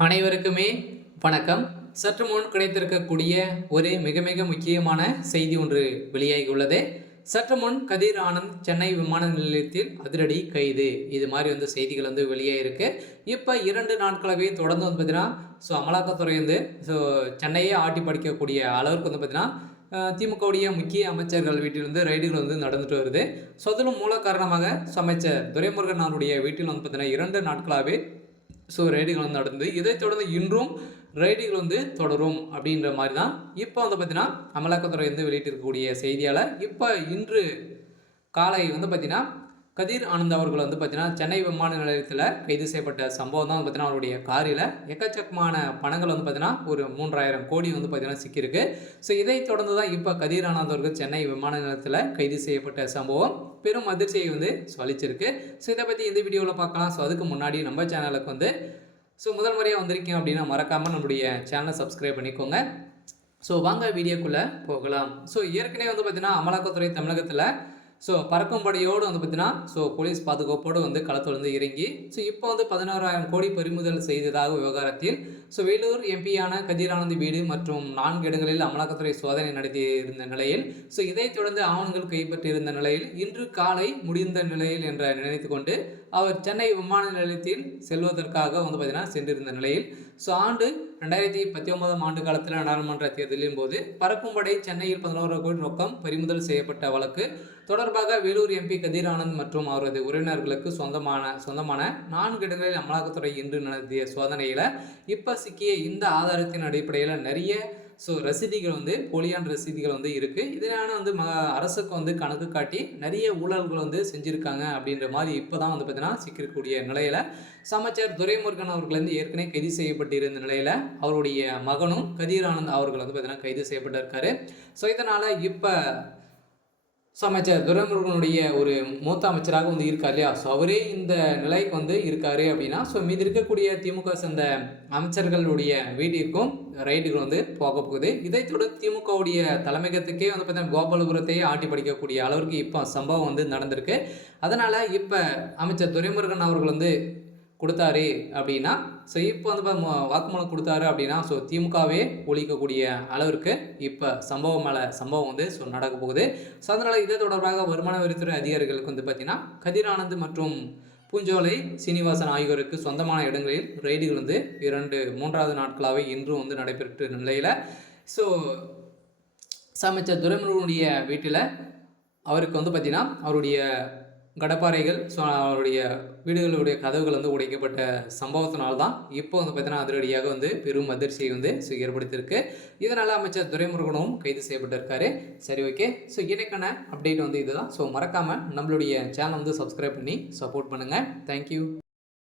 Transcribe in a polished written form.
அனைவருக்குமே வணக்கம். சற்று முன் கிடைத்திருக்கக்கூடிய ஒரு மிக மிக முக்கியமான செய்தி ஒன்று வெளியாகி உள்ளது. சற்று முன் கதிர் ஆனந்த் சென்னை விமான நிலையத்தில் அதிரடி கைது, இது மாதிரி செய்திகள் வெளியாகிருக்கு. இப்போ 2 நாட்களாகவே தொடர்ந்து பார்த்தீங்கன்னா அமலாக்கத்துறை சென்னையே ஆட்டி படிக்கக்கூடிய அளவுக்கு பார்த்தீங்கன்னா திமுகவுடைய முக்கிய அமைச்சர்கள் வீட்டில் ரைடுகள் நடந்துட்டு வருது. அதிலும் மூல காரணமாக அமைச்சர் துரைமுருகன் அவருடைய வீட்டில் பார்த்தீங்கன்னா 2 நாட்களாகவே ரைடுகள் நடந்து, இதைத் தொடர்ந்து இன்றும் ரைடுகள் தொடரும் அப்படின்ற மாதிரி தான் இப்போ பார்த்தீங்கன்னா அமலாக்கத்துறை வெளியிட்டிருக்கக்கூடிய செய்தியால் இப்போ இன்று காலை பார்த்தீங்கன்னா கதிர் ஆனந்த் அவர்கள் பார்த்தீங்கன்னா சென்னை விமான நிலையத்தில் கைது செய்யப்பட்ட சம்பவம் தான் பார்த்தீங்கன்னா அவருடைய காரில் எக்கச்சக்கமான பணங்கள் பார்த்தீங்கன்னா ஒரு 3000 கோடி பார்த்தீங்கன்னா சிக்கியிருக்கு. இதை தொடர்ந்து தான் இப்போ கதிர் ஆனந்த் அவர்கள் சென்னை விமான நிலையத்தில் கைது செய்யப்பட்ட சம்பவம் பெரும் அதிர்ச்சியை அளிச்சிருக்கு. இதை பற்றி இந்த வீடியோவில் பார்க்கலாம். அதுக்கு முன்னாடி நம்ம சேனலுக்கு முதல் முறையாக வந்திருக்கீங்க அப்படின்னா மறக்காமல் நம்மளுடைய சேனலை சப்ஸ்கிரைப் பண்ணிக்கோங்க. வாங்க வீடியோக்குள்ளே போகலாம். ஏற்கனவே பார்த்தீங்கன்னா அமலாக்கத்துறை தமிழகத்தில் பறக்கும் படையோடு பார்த்தீங்கன்னா போலீஸ் பாதுகாப்போடு களத்தில் இறங்கி இப்போ 16,000 கோடி பறிமுதல் செய்ததாக விவகாரத்தில் வேலூர் எம்பியான கதிர் ஆனந்த் வீடு மற்றும் 4 இடங்களில் அமலாக்கத்துறை சோதனை நடத்தி இருந்த நிலையில் இதைத் தொடர்ந்து ஆவணங்கள் கைப்பற்றியிருந்த நிலையில் இன்று காலை முடிந்த நிலையில் என்று நினைத்து கொண்டு அவர் சென்னை விமான நிலையத்தில் செல்வதற்காக பார்த்தீங்கன்னா சென்றிருந்த நிலையில் ஆண்டு 2019 ஆண்டு காலத்தில் நாடாளுமன்ற தேர்தலின் போது பறக்கும் படை சென்னையில் 11 கோடி ரொக்கம் பறிமுதல் செய்யப்பட்ட வழக்கு தொடர்பாக வேலூர் எம்பி கதிர் ஆனந்த் மற்றும் அவரது உறவினர்களுக்கு சொந்தமான 4 இடங்களில் அமலாக்கத்துறை இன்று நடத்திய சோதனையில் இப்போ சிக்கிய இந்த ஆதாரத்தின் அடிப்படையில் நிறைய ரசீதிகள் போலியான ரசீதிகள் இருக்குது. இதனால அரசுக்கு கணக்கு காட்டி நிறைய ஊழல்கள் செஞ்சுருக்காங்க அப்படின்ற மாதிரி இப்போ தான் பார்த்தீங்கன்னா சிக்கக்கூடிய நிலையில் அமைச்சர் துரைமுருகன் அவர்கள் ஏற்கனவே கைது செய்யப்பட்டிருந்த நிலையில் அவருடைய மகனும் கதிர் ஆனந்த் அவர்கள் பார்த்தீங்கன்னா கைது செய்யப்பட்டிருக்காரு. இதனால் இப்போ அமைச்சர் துரைமுருகனுடைய ஒரு மூத்த அமைச்சராக இருக்கார் இல்லையா, அவரே இந்த நிலைக்கு இருக்காரு அப்படின்னா மீதி இருக்கக்கூடிய திமுக சேர்ந்த அமைச்சர்களுடைய வீட்டிற்கும் ரைடுகள் போக போகுது. இதைத் தொடர்ந்து திமுகவுடைய தலைமையகத்துக்கே பார்த்தீங்கன்னா கோபாலபுரத்தையே ஆட்டி படிக்கக்கூடிய அளவிற்கு இப்போ சம்பவம் நடந்திருக்கு. அதனால் இப்போ அமைச்சர் துரைமுருகன் அவர்கள் கொடுத்தாரு அப்படின்னா இப்போ வாக்குமூலம் கொடுத்தாரு அப்படின்னா திமுகவே ஒழிக்கக்கூடிய அளவிற்கு இப்போ சம்பவம் மேலே சம்பவம் நடக்க போகுது. அதனால் இதை தொடர்பாக வருமான வரித்துறை அதிகாரிகளுக்கு பார்த்தீங்கன்னா கதிர் ஆனந்த் மற்றும் பூஞ்சோலை சீனிவாசன் ஆகியோருக்கு சொந்தமான இடங்களில் ரைடுகள் 3வது நாட்களாகவே இன்றும் நடைபெற்ற நிலையில் அமைச்சர் துரைமுருகனுடைய வீட்டில் அவருக்கு பார்த்தீங்கன்னா அவருடைய கடப்பாறைகள் அவருடைய வீடுகளுடைய கதவுகள் உடைக்கப்பட்ட சம்பவத்தினால்தான் இப்போ பார்த்தீங்கன்னா அதிரடியாக பெரும் அதிர்ச்சியை ஏற்படுத்தியிருக்கு. இதனால் அமைச்சர் துரைமுருகனும் கைது செய்யப்பட்டிருக்காரு. சரி, ஓகே. எனக்கான அப்டேட் இதுதான். மறக்காமல் நம்மளுடைய சேனல் சப்ஸ்கிரைப் பண்ணி சப்போர்ட் பண்ணுங்கள். தேங்க்யூ.